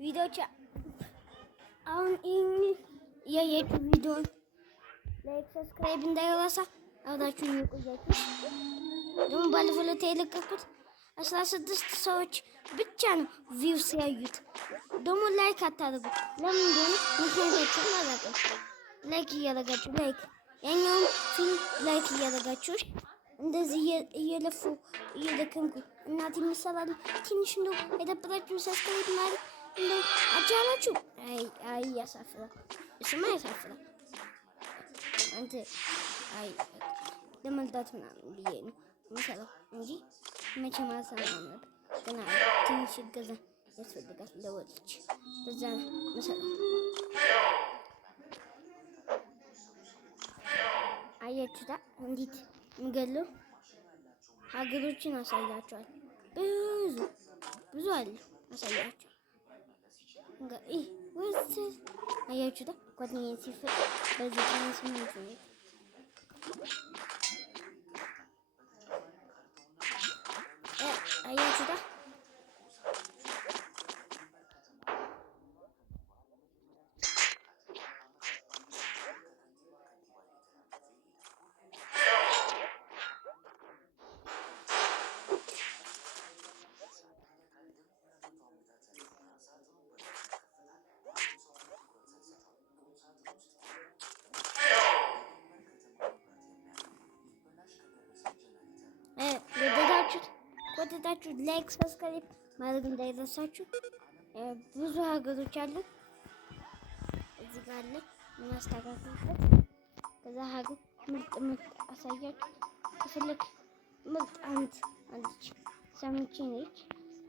ቪዲዮዎች አሁን የየቱ ቪዲዮ ላይክ ሰብስክራይብ እንዳይረሳ አብራችሁኝ ቆያችሁ። ደግሞ ባለፈው ዕለት የለቀኩት 16 ሰዎች ብቻ ነው ቪውስ ያዩት። ደግሞ ላይክ አታደርጉ። ለምን እንደሆነ ምክንያታችሁን አላውቅም። ላይክ እያደረጋችሁ ያኛውን ፊልም ላይክ እያደረጋችሁ እንደዚህ እየለፉ እየደከምኩ እናት የሚሰራል ትንሽ ነው አይደብራችሁ? ሰብስክራይብ ማለት እንደው አቻላችሁ። አይ ያሳፍራል። እሱማ ያሳፍራል። አንተ አይ ለመልዳት ምናምን ብዬ ነው የምሰራው እንጂ መቼ ማሰራው ነበር። ገና ትንሽ እገዛ ያስፈልጋል ለወልጅ በዛ ነው የምሰራው። አያችሁታ እንዴት ምገለው ሀገሮችን አሳያቸዋል። ብዙ አለ አሳያቸው። ወዝ አያችሁታ ጓደኛዬ ሲፈጥ በዚህ ስምንት ነው። አያችሁታ ወደዳችሁ ላይክ ሰብስክራይብ ማድረግ እንዳይረሳችሁ። ብዙ ሀገሮች አሉ። እዚህ ጋር አለ እናስተካክልበት። ከዛ ሀገር ምርጥ አሳያችሁ። ከፈለክ ምርጥ አንቺ ሰምቼ ነች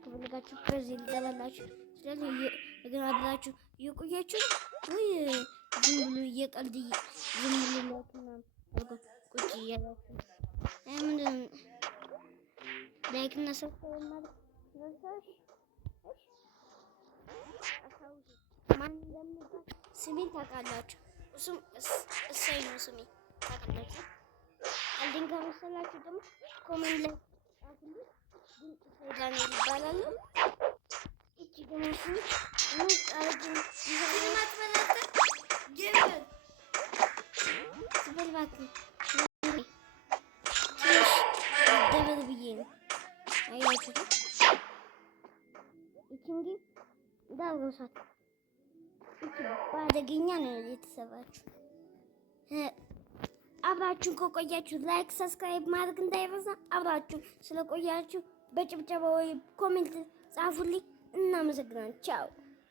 ከፈለጋችሁ በዚህ ልደበላችሁ። ስለዚህ እግራ ብላችሁ እየቆያችሁ ወይ ዝም ብሎ እየቀልድ ዝም ብሎ ቁጭ እያላችሁ ምንድን ላይክ እና ሰብስክራይብ ማለት ማን እንደሚባል ስሜን ታውቃላችሁ? እሱም እሰይ ነው ስሜ ታውቃላችሁ። አልዲን ከመሰላችሁ ደግሞ ኮሜንት ላይ ጻፉልኝ። ድንቅ ሰይዳን ይባላል። እቺ ደግሞ ስሜ ምን አረግን ይዘማት በላተ ጀበል ስበልባክ ደበል ብዬ ነው። አያችሁት? እቺንግ ዳውሳት እቺ ባደገኛ ነው የተሰራችው። አብራችሁን ከቆያችሁ ላይክ ሰብስክራይብ ማድረግ እንዳይረሳ። አብራችሁ ስለቆያችሁ በጭብጨባ ወይ ኮሜንት ጻፉልኝ። እናመሰግናለን። ቻው